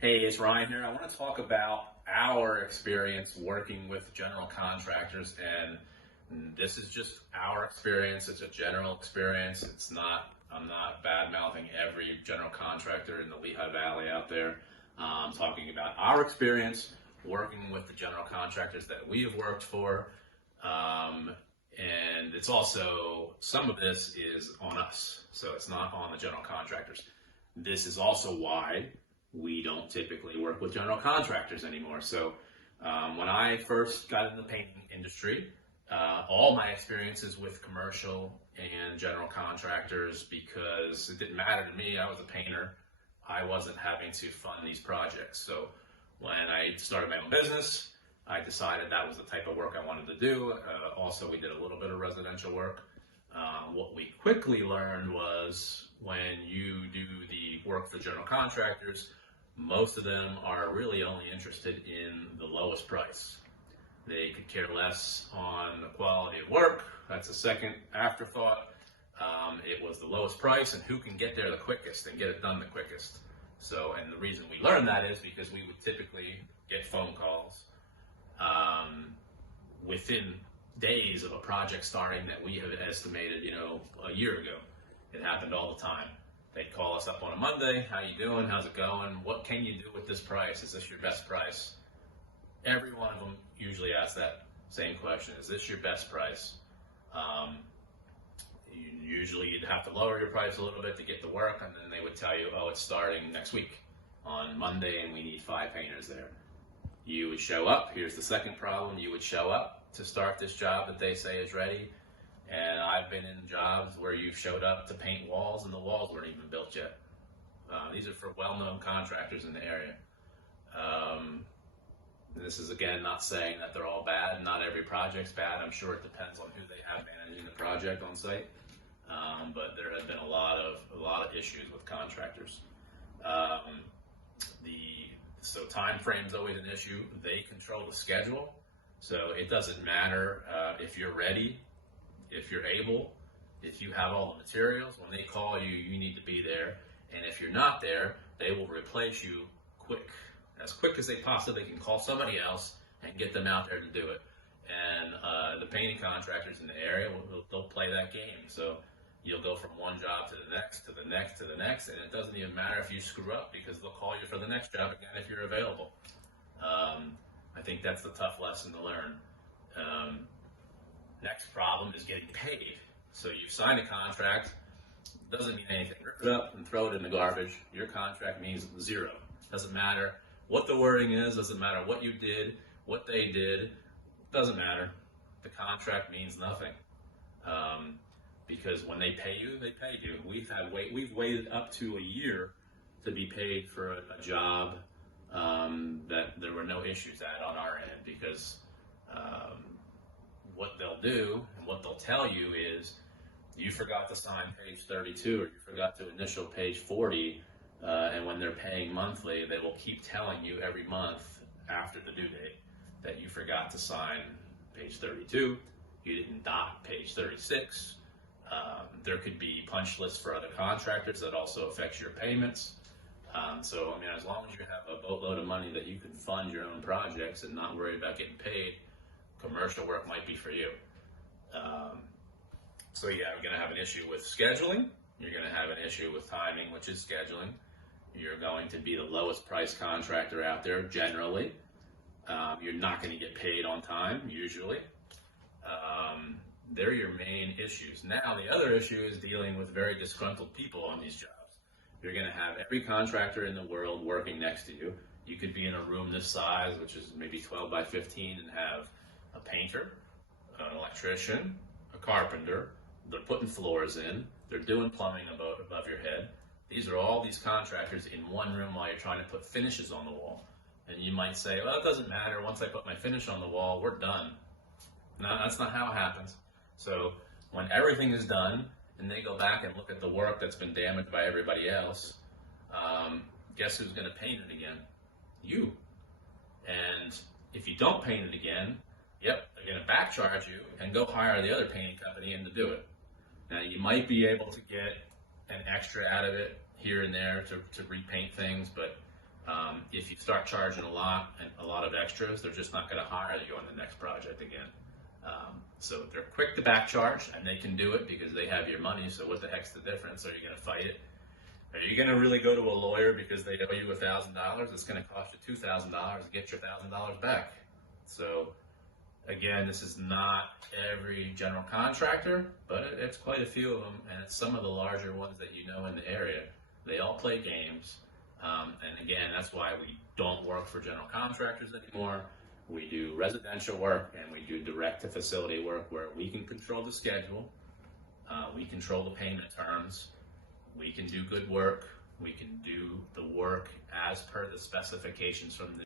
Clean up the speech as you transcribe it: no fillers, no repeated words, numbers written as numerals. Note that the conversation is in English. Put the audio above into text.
Hey, it's Ryan here. I want to talk about our experience working with general contractors, and this is just our experience. It's a general experience. I'm not bad mouthing every general contractor in the Lehigh Valley out there. I'm talking about our experience working with the general contractors that we have worked for. And it's also, some of this is on us, so it's not on the general contractors. This is also why we don't typically work with general contractors anymore. So when I first got in the painting industry, all my experiences with commercial and general contractors, because it didn't matter to me, I was a painter, I wasn't having to fund these projects. So when I started my own business, I decided that was the type of work I wanted to do. Also, we did a little bit of residential work. What we quickly learned was when you do the work for general contractors, most of them are really only interested in the lowest price. They could care less on the quality of work. That's a second afterthought. It was the lowest price and who can get there the quickest and get it done the quickest. So, and the reason we learned that is because we would typically get phone calls within days of a project starting that we have estimated, a year ago. It happened all the time. They'd call us up on a Monday. How you doing? How's it going? What can you do with this price? Is this your best price? Every one of them usually asks that same question. Is this your best price? Usually you'd have to lower your price a little bit to get the work, and then they would tell you, oh, it's starting next week on Monday and we need 5 painters there. You would show up. Here's the second problem. You would show up to start this job that they say is ready. And I've been in jobs where you've showed up to paint walls and the walls weren't even built yet. These are for well-known contractors in the area. This is, again, not saying that they're all bad. Not every project's bad. I'm sure it depends on who they have managing the project on site. But there have been a lot of issues with contractors. So time frame's always an issue. They control the schedule. So it doesn't matter if you're ready, if you're able, if you have all the materials. When they call you, you need to be there. And if you're not there, they will replace you as quick as they possibly can. Call somebody else and get them out there to do it. And the painting contractors in the area, they'll play that game. So you'll go from one job to the next, to the next, to the next, and it doesn't even matter if you screw up because they'll call you for the next job again if you're available. I think that's the tough lesson to learn. Next problem is getting paid. So you sign a contract, doesn't mean anything. Rip it up and throw it in the garbage. Your contract means zero. Doesn't matter what the wording is, doesn't matter what you did, what they did, doesn't matter. The contract means nothing. Because when they pay you, they pay you. We've waited up to a year to be paid for a job that there were no issues at on our end, because what they'll do and what they'll tell you is you forgot to sign page 32 or you forgot to initial page 40, and when they're paying monthly, they will keep telling you every month after the due date that you forgot to sign page 32, you didn't dot page 36. There could be punch lists for other contractors that also affects your payments. So, as long as you have a boatload of money that you can fund your own projects and not worry about getting paid, commercial work might be for you. So yeah, you're going to have an issue with scheduling. You're going to have an issue with timing, which is scheduling. You're going to be the lowest price contractor out there generally. You're not going to get paid on time, usually. They're your main issues. Now, the other issue is dealing with very disgruntled people on these jobs. You're going to have every contractor in the world working next to you. You could be in a room this size, which is maybe 12 by 15, and have a painter, an electrician, a carpenter. They're putting floors in. They're doing plumbing above your head. These are all these contractors in one room while you're trying to put finishes on the wall. And you might say, well, it doesn't matter. Once I put my finish on the wall, we're done. No, that's not how it happens. So when everything is done and they go back and look at the work that's been damaged by everybody else, guess who's going to paint it again? You. And if you don't paint it again, they're going to back charge you and go hire the other painting company in to do it. Now, you might be able to get an extra out of it here and there to repaint things, but If you start charging a lot of extras, they're just not going to hire you on the next project again. So they're quick to back charge, and they can do it because they have your money. So what the heck's the difference? Are you going to fight it? Are you going to really go to a lawyer because they owe you $1,000? It's going to cost you $2,000 to get your $1,000 back. So again, this is not every general contractor, but it's quite a few of them, and it's some of the larger ones that you know in the area. They all play games, and again, that's why we don't work for general contractors anymore. We do residential work, and we do direct-to-facility work where we can control the schedule, we control the payment terms, we can do good work, we can do the work as per the specifications from the